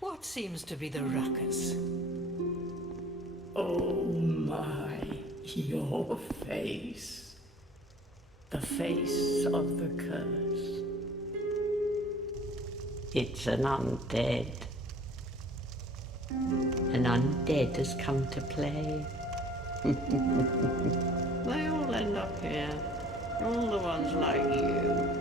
What seems to be the ruckus? Oh my, your face. The face of the curse. It's an undead. An undead has come to play. They all end up here. All the ones like you.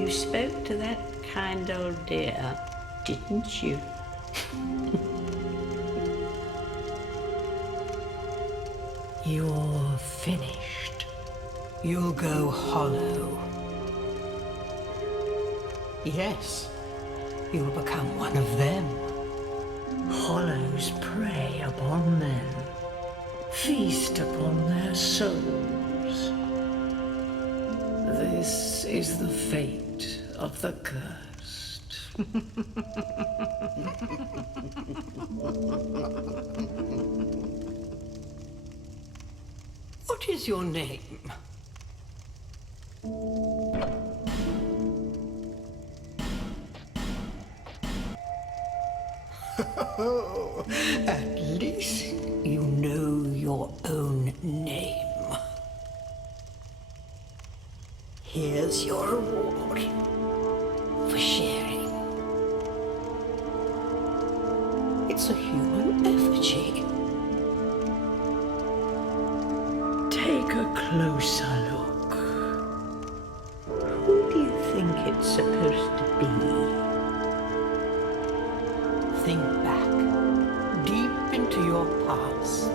You spoke to that kind old dear, didn't you? You're finished. You'll go hollow. Yes, you'll become one of them. Hollows prey upon them, feast upon their souls. This is the fate of the cursed. What is your name? At least you know your own name. Here's your reward for sharing. It's a human effigy. Take a closer look. Who do you think it's supposed to be? Think back, deep into your past.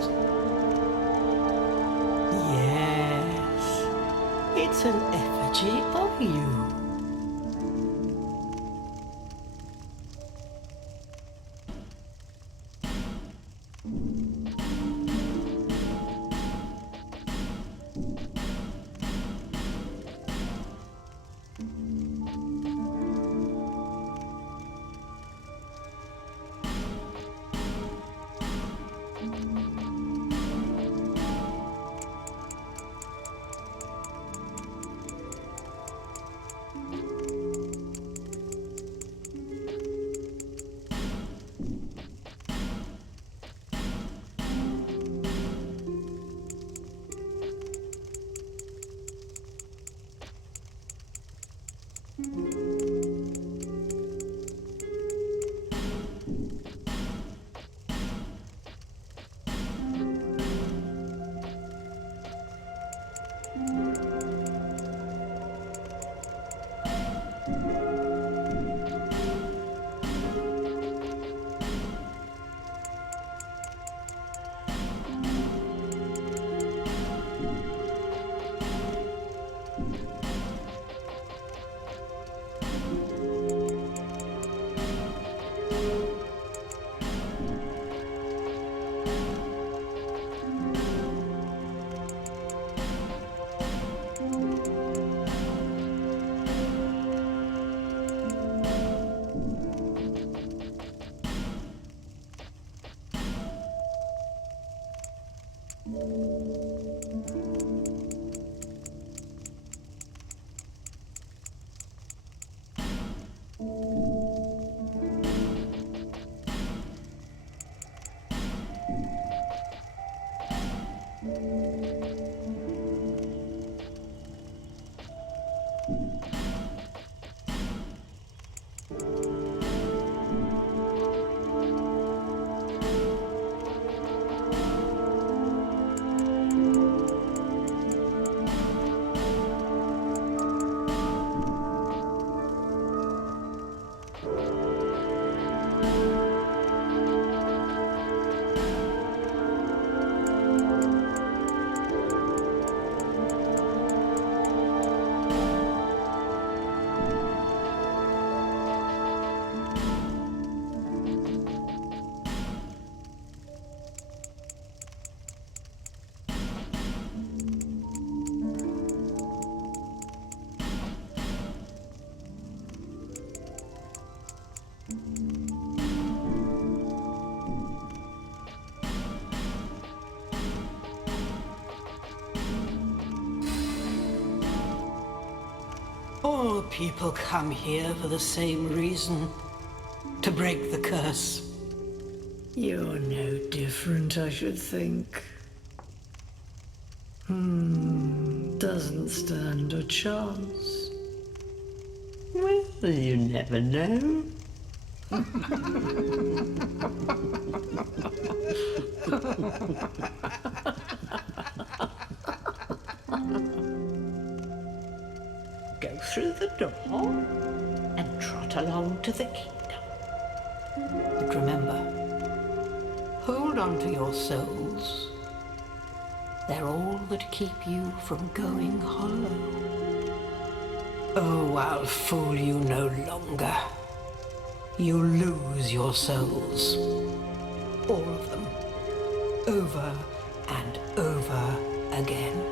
Yes, it's an effigy of you. All people come here for the same reason. To break the curse. You're no different, I should think. Doesn't stand a chance. Well, you never know. Go through the door and trot along to the kingdom. But remember, hold on to your souls. They're all that keep you from going hollow. Oh, I'll fool you no longer. You'll lose your souls. All of them. Over and over again.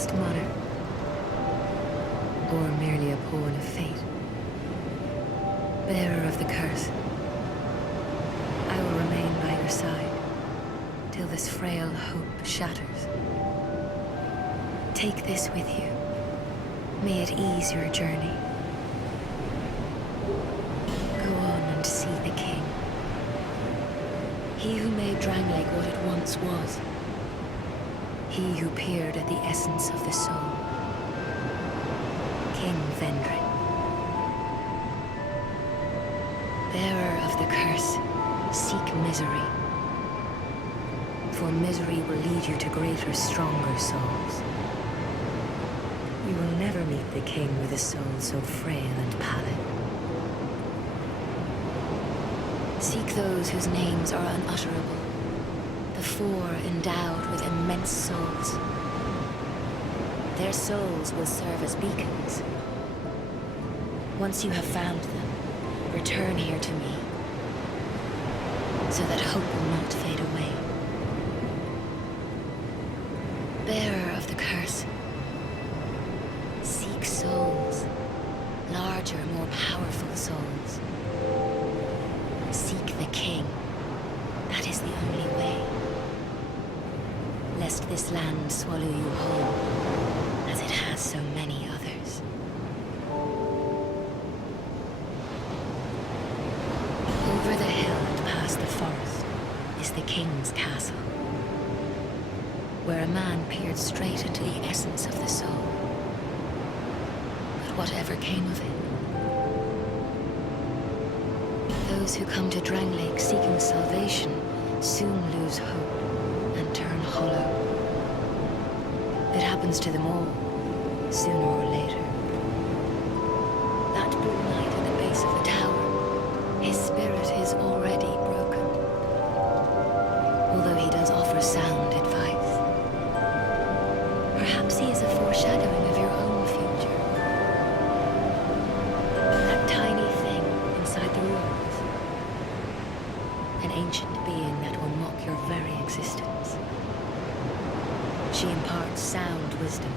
next monarch, or merely a pawn of fate. Bearer of the curse, I will remain by your side till this frail hope shatters. Take this with you. May it ease your journey. Go on and see the king. He who made Dranglake what it once was. He who peered at the essence of the soul. King Vendrick. Bearer of the curse, seek misery. For misery will lead you to greater, stronger souls. You will never meet the king with a soul so frail and pallid. Seek those whose names are unutterable, the four endowed with immense souls. Their souls will serve as beacons. Once you have found them, return here to me, so that hope will not fade away. Bearer of the curse, seek souls, larger, more powerful souls. Seek the king. That is the only way. Lest this land swallow you whole, as it has so many others. Over the hill and past the forest is the king's castle, where a man peered straight into the essence of the soul. But whatever came of it, those who come to Dranglake seeking salvation soon lose hope and turn hollow. It happens to them all, sooner or later. That blue knight at the base of the tower, his spirit is already broken. Although he does offer sound advice. Perhaps he is a foreshadowing of your own future. That tiny thing inside the ruins. An ancient being that will mock your very existence. She imparts sound wisdom,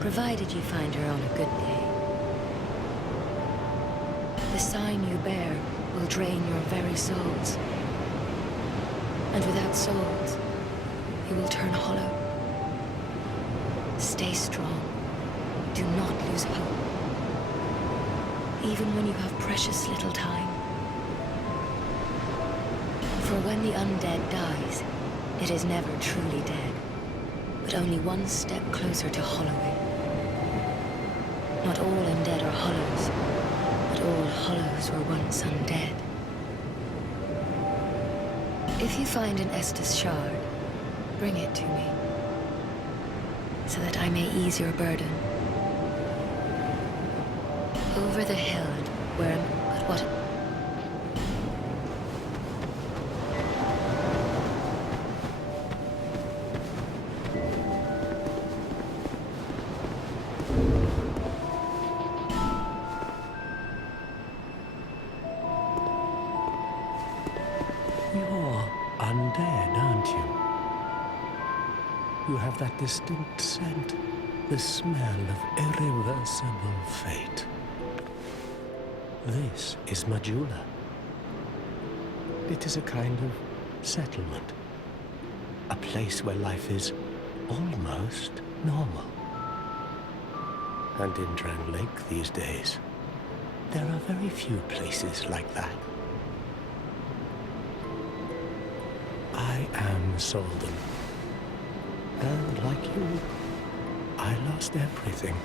provided you find her on a good day. The sign you bear will drain your very souls. And without souls, you will turn hollow. Stay strong. Do not lose hope. Even when you have precious little time. For when the undead dies, it is never truly dead, but only one step closer to hollowing. Not all undead are hollows, but all hollows were once undead. If you find an Estus shard, bring it to me, so that I may ease your burden. Over the hill and where... but what... You're undead, aren't you? You have that distinct scent, the smell of irreversible fate. This is Majula. It is a kind of settlement. A place where life is almost normal. And in Dranglake these days, there are very few places like that. I am Solden. And like you, I lost everything.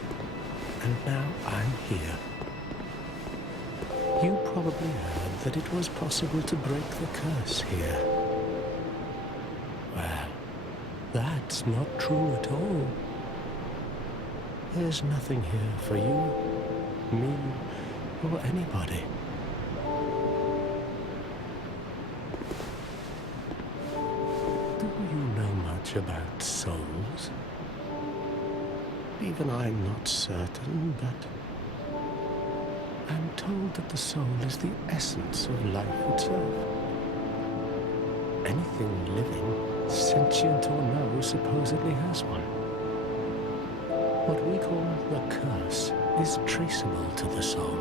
And now I'm here. You probably heard that it was possible to break the curse here. Well, that's not true at all. There's nothing here for you, me, or anybody. Do you know much about souls? Even I'm not certain, but I'm told that the soul is the essence of life itself. Anything living, sentient or no, supposedly has one. What we call the curse is traceable to the soul.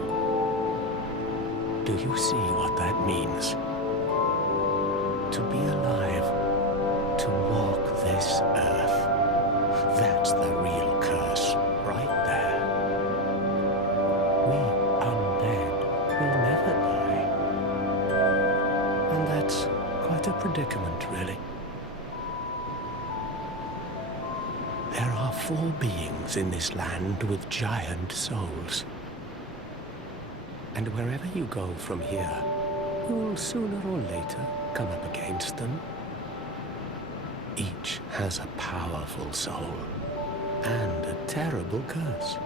Do you see what that means? To be alive, to walk this earth, that's the real curse, right there. We undead will never die. And that's quite a predicament, really. There are 4 beings in this land with giant souls. And wherever you go from here, you'll sooner or later come up against them. Each has a powerful soul and a terrible curse.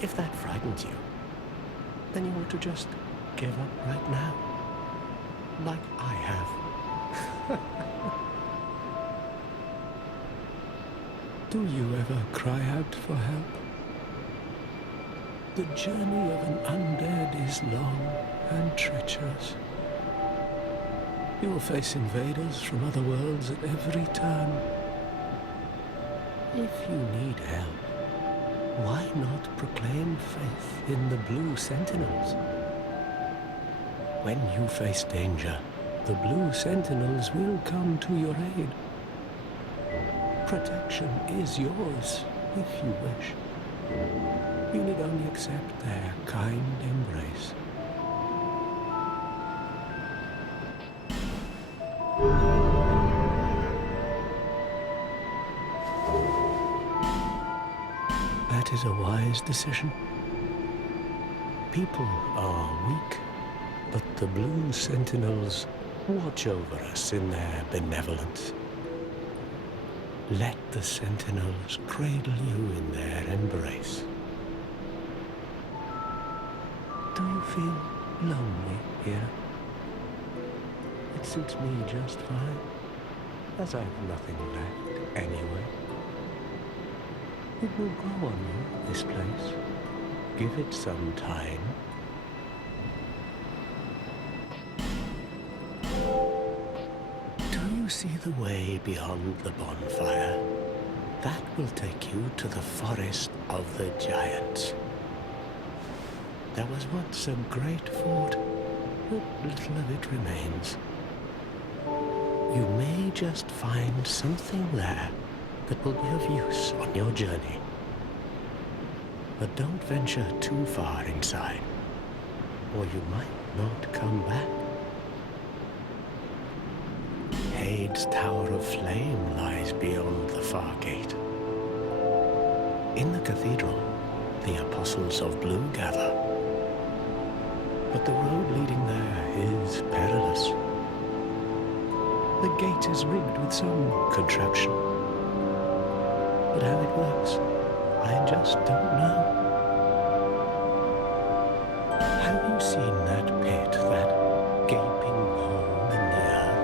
If that frightens you, then you ought to just give up right now, like I have. Do you ever cry out for help? The journey of an undead is long and treacherous. You will face invaders from other worlds at every turn. If you need help, why not proclaim faith in the Blue Sentinels? When you face danger, the Blue Sentinels will come to your aid. Protection is yours, if you wish. You need only accept their kind embrace. That is a wise decision. People are weak, but the Blue Sentinels watch over us in their benevolence. Let the Sentinels cradle you in their embrace. Do you feel lonely here? It suits me just fine, as I've nothing left anyway. It will grow on you, this place. Give it some time. Do you see the way beyond the bonfire? That will take you to the forest of the giants. There was once a great fort, but little of it remains. You may just find something there that will be of use on your journey. But don't venture too far inside, or you might not come back. Hade's Tower of Flame lies beyond the far gate. In the cathedral, the Apostles of Blue gather. But the road leading there is perilous. The gate is rigged with some contraption. But how it works, I just don't know. Have you seen that pit, that gaping hole in the earth?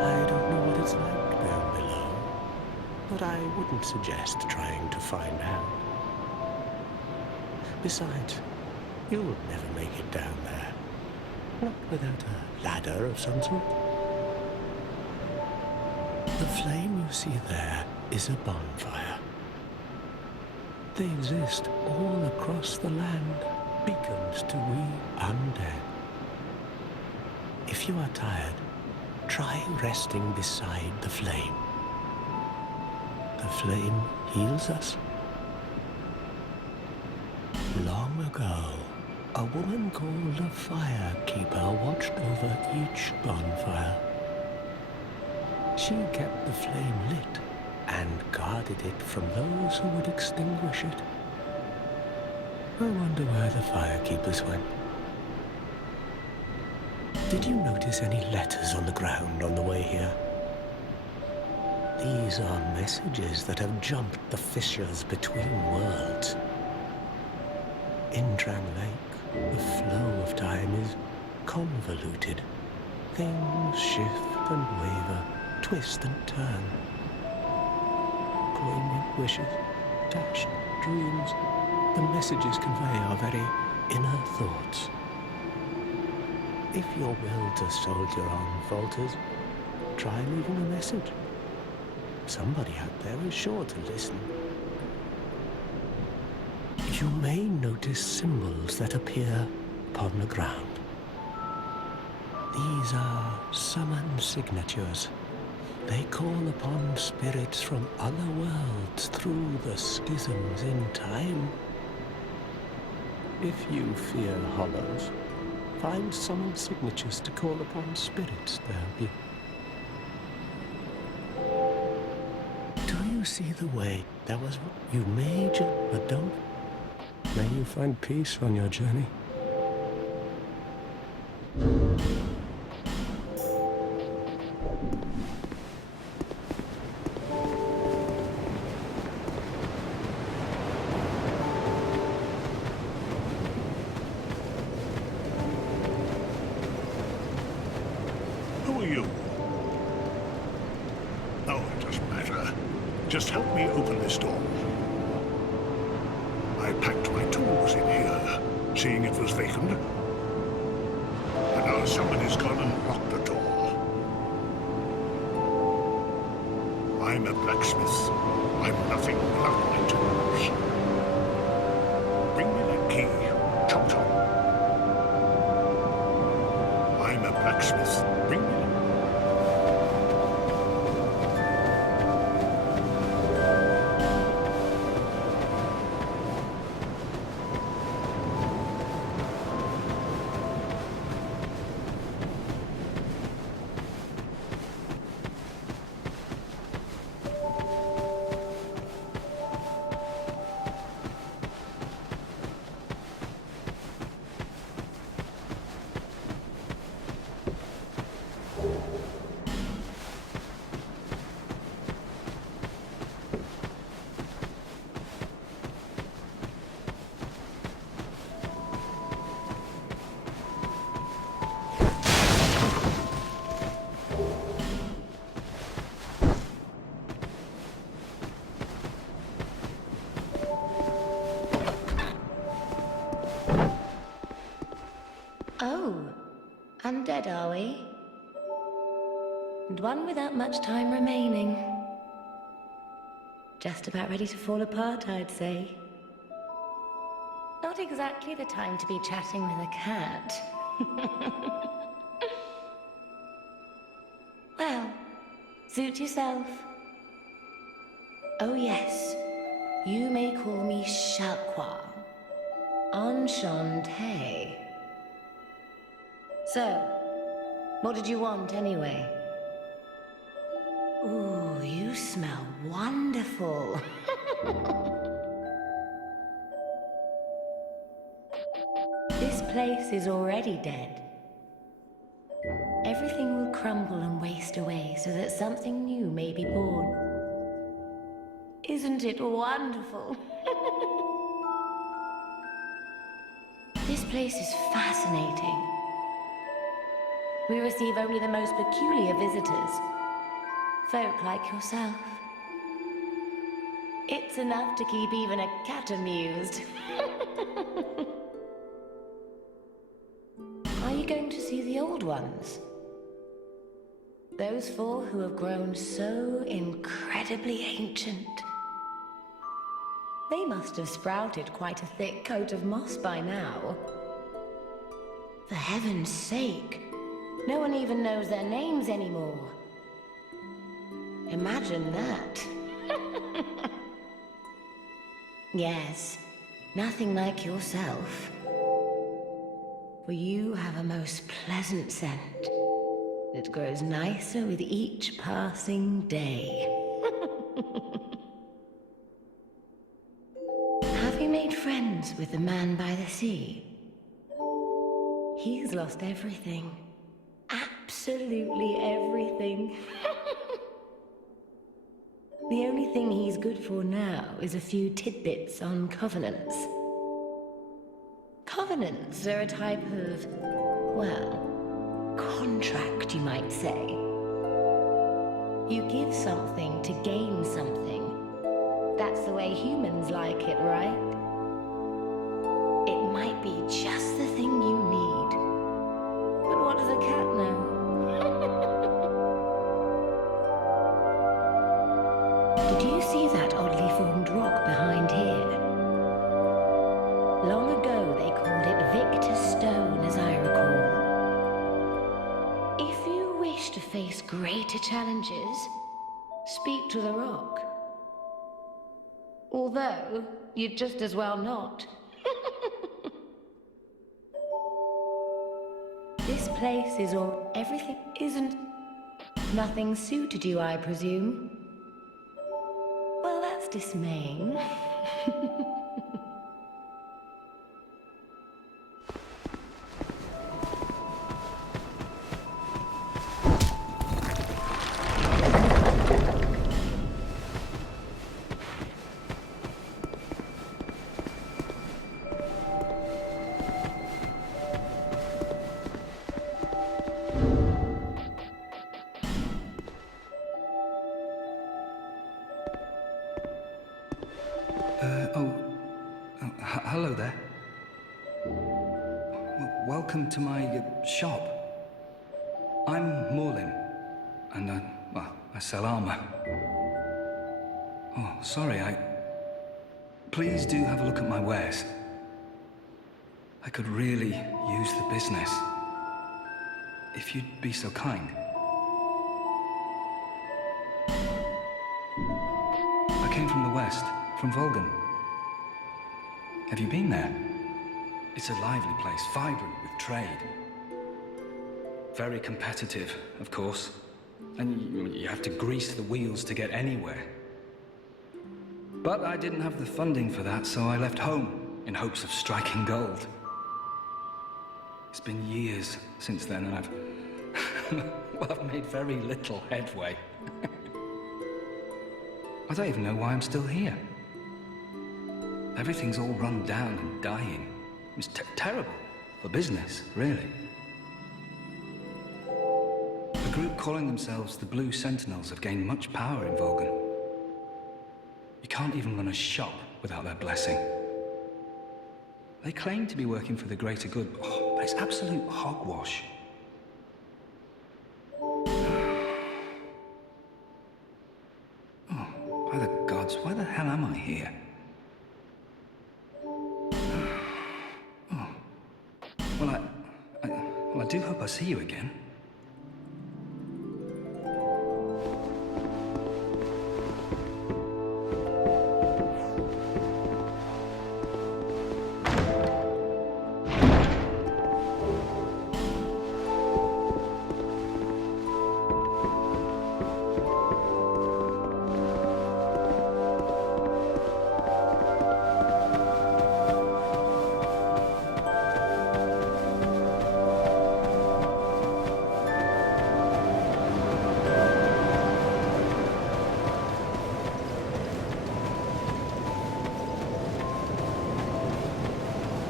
I don't know what it's like down below, but I wouldn't suggest trying to find out. Besides, you'll never make it down there, not without a ladder of some sort. The flame you see there is a bonfire. They exist all across the land, beacons to we undead. If you are tired, try resting beside the flame. The flame heals us. Long ago, a woman called a firekeeper watched over each bonfire. She kept the flame lit and guarded it from those who would extinguish it. I wonder where the firekeepers went. Did you notice any letters on the ground on the way here? These are messages that have jumped the fissures between worlds. In Drang Lake, the flow of time is convoluted. Things shift and waver, twist and turn. Poignant wishes, dashed dreams, the messages convey our very inner thoughts. If your will to soldier on falters, try leaving a message. Somebody out there is sure to listen. You may notice symbols that appear upon the ground. These are summon signatures. They call upon spirits from other worlds through the schisms in time. If you fear hollows, find summon signatures to call upon spirits to help you. Do you see the way? That was what you made, but don't. May you find peace on your journey. Who are you? Oh, it doesn't matter. Just help me open this door. I packed my tools in here, seeing it was vacant. And now somebody's gone and locked the door. I'm a blacksmith. I'm nothing without my tools. Bring me that key. Chop chop. I'm a blacksmith. Bring me that. Oh, undead, are we? And one without much time remaining. Just about ready to fall apart, I'd say. Not exactly the time to be chatting with a cat. Well, suit yourself. Oh yes, you may call me Shalqua. Enchanté. So, what did you want anyway? Ooh, you smell wonderful. This place is already dead. Everything will crumble and waste away so that something new may be born. Isn't it wonderful? This place is fascinating. We receive only the most peculiar visitors. Folk like yourself. It's enough to keep even a cat amused. Are you going to see the old ones? Those four who have grown so incredibly ancient. They must have sprouted quite a thick coat of moss by now. For heaven's sake, no one even knows their names anymore. Imagine that. Yes, nothing like yourself. For you have a most pleasant scent that grows nicer with each passing day. Have you made friends with the man by the sea? He's lost everything. Absolutely everything. The only thing he's good for now is a few tidbits on covenants. Covenants are a type of, well, contract, you might say. You give something to gain something. That's the way humans like it, right? It might be just the thing you need. But what does a cat know? ago they called it Victor's Stone, as I recall. If you wish to face greater challenges, speak to the rock. Although, you'd just as well not. This place is all... everything isn't... Nothing suited you, I presume? Well, that's dismaying. Hello there. Welcome to my shop. I'm Morlin, and I sell armor. Oh, sorry, Please do have a look at my wares. I could really use the business. If you'd be so kind. I came from the west, from Vulcan. Have you been there? It's a lively place, vibrant with trade. Very competitive, of course. And you have to grease the wheels to get anywhere. But I didn't have the funding for that, so I left home in hopes of striking gold. It's been years since then, and I've made very little headway. I don't even know why I'm still here. Everything's all run down and dying. It's terrible for business, really. A group calling themselves the Blue Sentinels have gained much power in Vulcan. You can't even run a shop without their blessing. They claim to be working for the greater good, but it's absolute hogwash. Oh, by the gods, why the hell am I here? Well, I do hope I see you again.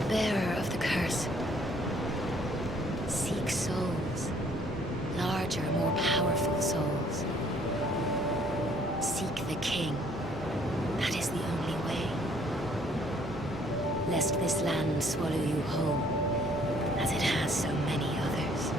Bearer of the curse. Seek souls. Larger, more powerful souls. Seek the king. That is the only way. Lest this land swallow you whole, as it has so many others.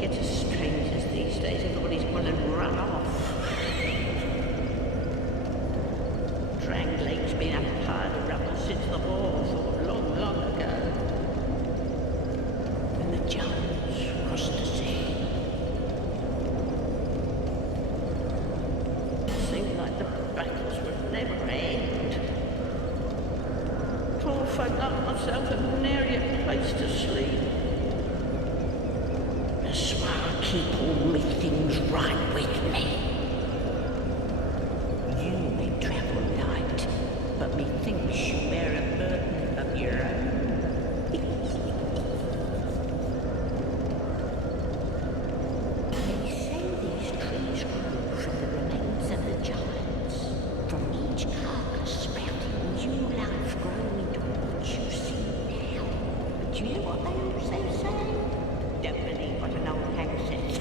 get as strange as these days. Everybody's gone and run off. Drang Lake's been a pile of rubble since the war fought long, long ago. When the giants crossed the sea. It seemed like the battles would never end. Poor folk like myself have nary a place to sleep. That's why I keep all my things right with me. You may travel light, but methinks you bear a burden of your own. They say these trees grew from the remains of the giants. From each carcass sprouting new life growing into what you see now. But you know what they also say? Don't believe what an old hag says.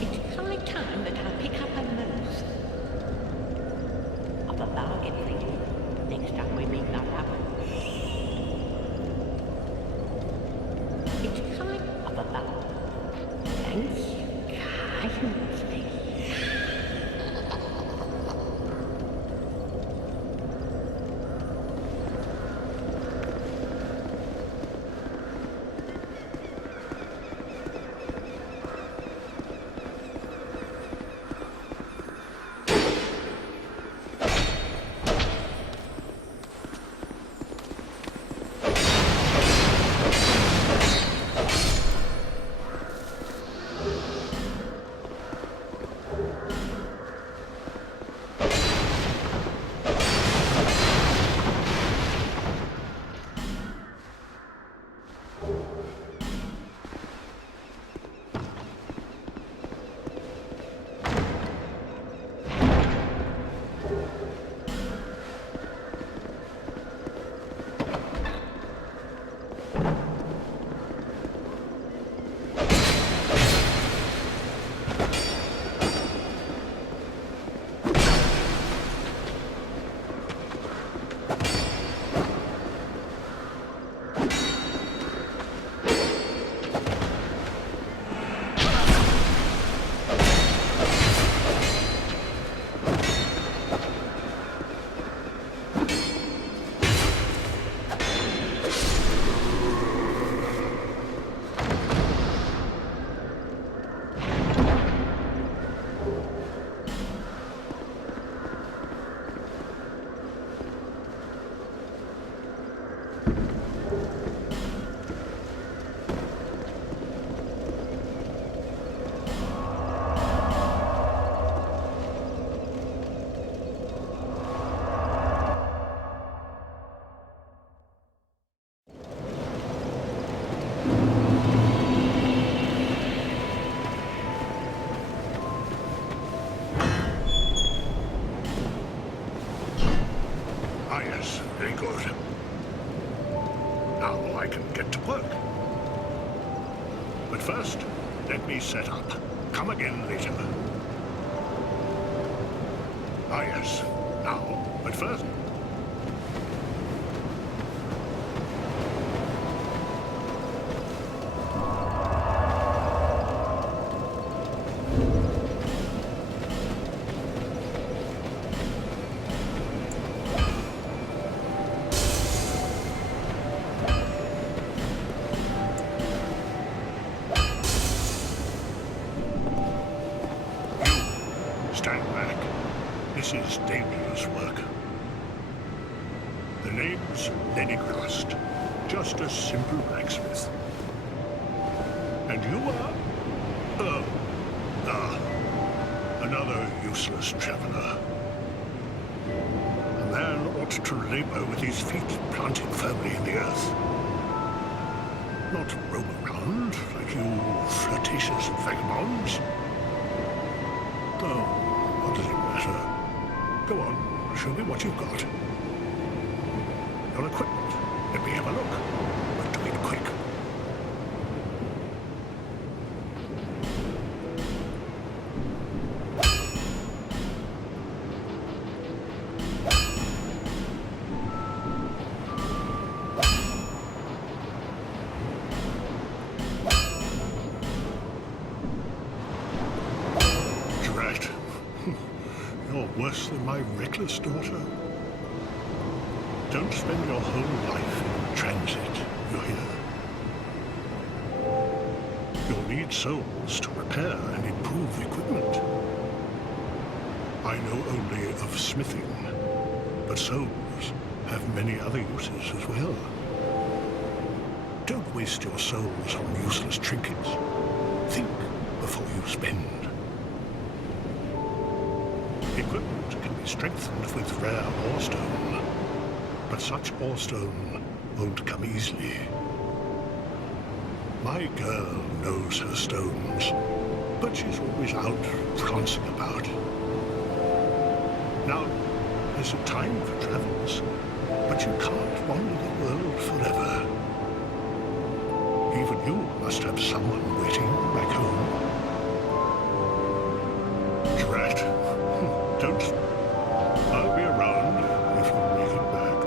It's high time that I pick up a move. I've a bargain for you next time we meet, my lover. It's time of a bargain. Thanks, kindly. Very good. Now I can get to work. But first, let me set up. Come again later. Ah, yes. Now, but first... Stand back. This is dangerous work. The name's Lenny-Crust. Just a simple blacksmith. And you are? Another useless traveler. A man ought to labor with his feet planted firmly in the earth. Not roam around like you flirtatious vagabonds. Oh, what does it matter? Go on, show me what you've got. Your equipment. Let me have a look. But do it quick. Worse than my reckless daughter? Don't spend your whole life in transit, you hear? You'll need souls to repair and improve equipment. I know only of smithing, but souls have many other uses as well. Don't waste your souls on useless trinkets. Think before you spend. Equipment can be strengthened with rare ore stone, but such ore stone won't come easily. My girl knows her stones, but she's always out prancing about. Now, there's a time for travels, but you can't wander the world forever. Even you must have someone waiting back home. Drat. Don't... I'll be around if you make it back.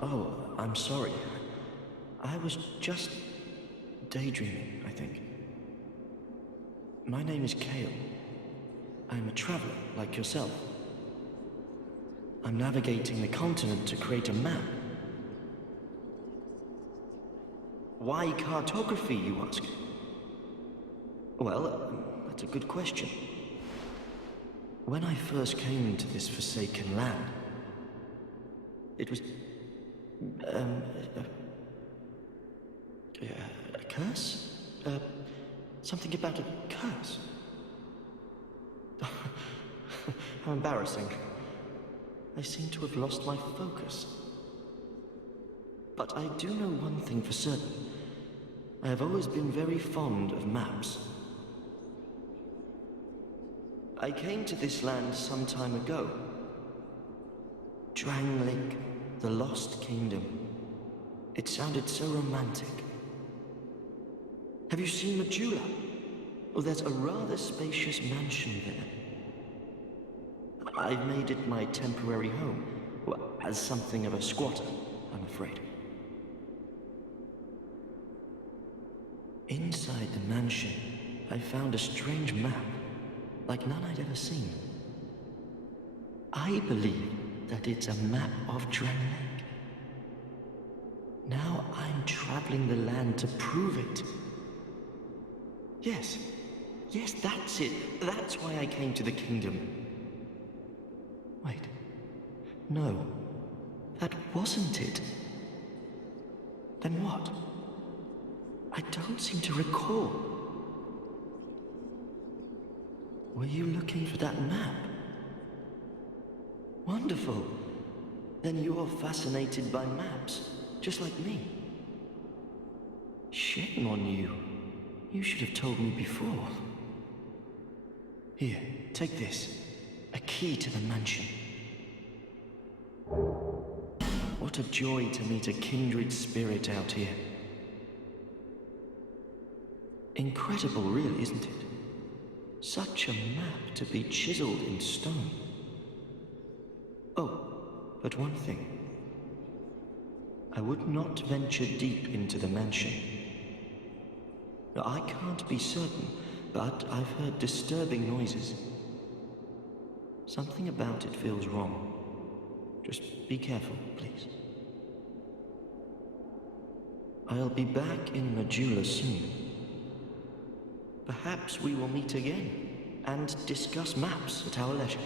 Oh, I'm sorry. I was just daydreaming, I think. My name is Kale. I'm a traveler, like yourself. I'm navigating the continent to create a map. Why cartography, you ask? Well, that's a good question. When I first came to this forsaken land, it was... a curse? Something about a curse? How embarrassing. I seem to have lost my focus. But I do know one thing for certain. I have always been very fond of maps. I came to this land some time ago. Drangleic, the Lost Kingdom. It sounded so romantic. Have you seen Majula? Oh, there's a rather spacious mansion there. I've made it my temporary home. Well, as something of a squatter, I'm afraid. Inside the mansion, I found a strange map, like none I'd ever seen. I believe that it's a map of Drangleic. Now I'm traveling the land to prove it. Yes, that's it. That's why I came to the kingdom. Wait, no, that wasn't it. Then what? I don't seem to recall. Were you looking for that map? Wonderful. Then you're fascinated by maps, just like me. Shame on you. You should have told me before. Here, take this. A key to the mansion. What a joy to meet a kindred spirit out here. Incredible, really, isn't it? Such a map to be chiseled in stone. Oh, but one thing. I would not venture deep into the mansion. I can't be certain, but I've heard disturbing noises. Something about it feels wrong. Just be careful, please. I'll be back in Majula soon. Perhaps we will meet again and discuss maps at our leisure.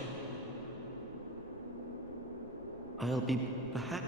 I'll be perhaps